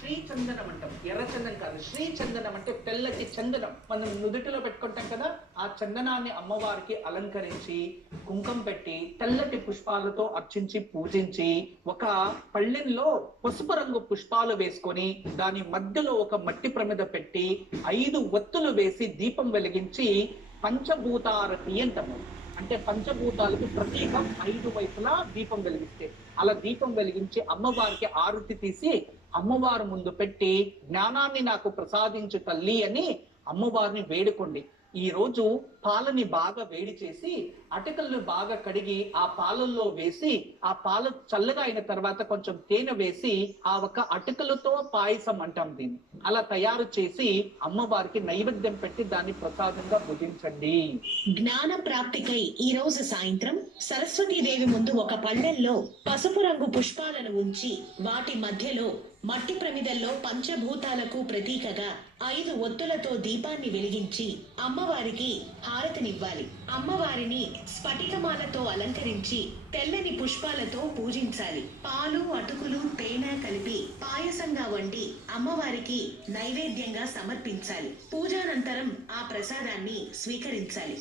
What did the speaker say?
శ్రీ చందనం అంటాం. ఎర్ర చందనం కాదు, శ్రీ చందనం అంటే తెల్లటి చందనం మనం నుదుటిలో పెట్టుకుంటాం కదా, ఆ చందనాన్ని అమ్మవారికి అలంకరించి కుంకం పెట్టి తెల్లటి పుష్పాలతో అర్చించి పూజించి ఒక పళ్ళెంలో పసుపు రంగు పుష్పాలు వేసుకొని దాని మధ్యలో ఒక మట్టి ప్రమిద పెట్టి 5 ఒత్తులు వేసి దీపం వెలిగించి పంచభూతారతి అంటాము. అంటే పంచభూతాలకు ప్రత్యేకం 5 వైపులా దీపం వెలిగిస్తే, అలా దీపం వెలిగించి అమ్మవారికి ఆరుతి తీసి అమ్మవారి ముందు పెట్టి జ్ఞానాన్ని నాకు ప్రసాదించు తల్లి అని అమ్మవారిని వేడుకోండి. ఈ రోజు పాలని బాగా వేడి చేసి అటుకలను బాగా కడిగి ఆ పాలల్లో వేసి ఆ పాలు చల్లగా అయిన తర్వాత కొంచెం తేనె వేసి ఆ ఒక అటుకలతో పాయసం అంటాం దీన్ని, అలా తయారు చేసి అమ్మవారికి నైవేద్యం పెట్టి దాన్ని ప్రసాదంగా భుజించండి. జ్ఞాన ప్రాప్తికై ఈ రోజు సాయంత్రం సరస్వతీదేవి ముందు ఒక పళ్ళెల్లో పసుపు రంగు పుష్పాలను ఉంచి వాటి మధ్యలో మట్టి ప్రమిదల్లో పంచభూతాలకు ప్రతీకగా 5 ఒత్తులతో దీపాన్ని వెలిగించి అమ్మవారికి హారతినివ్వాలి. అమ్మవారిని స్ఫటికమాలతో అలంకరించి తెల్లని పుష్పాలతో పూజించాలి. పాలు, అటుకులు, తేనె కలిపి పాయసంగా వండి అమ్మవారికి నైవేద్యంగా సమర్పించాలి. పూజానంతరం ఆ ప్రసాదాన్ని స్వీకరించాలి.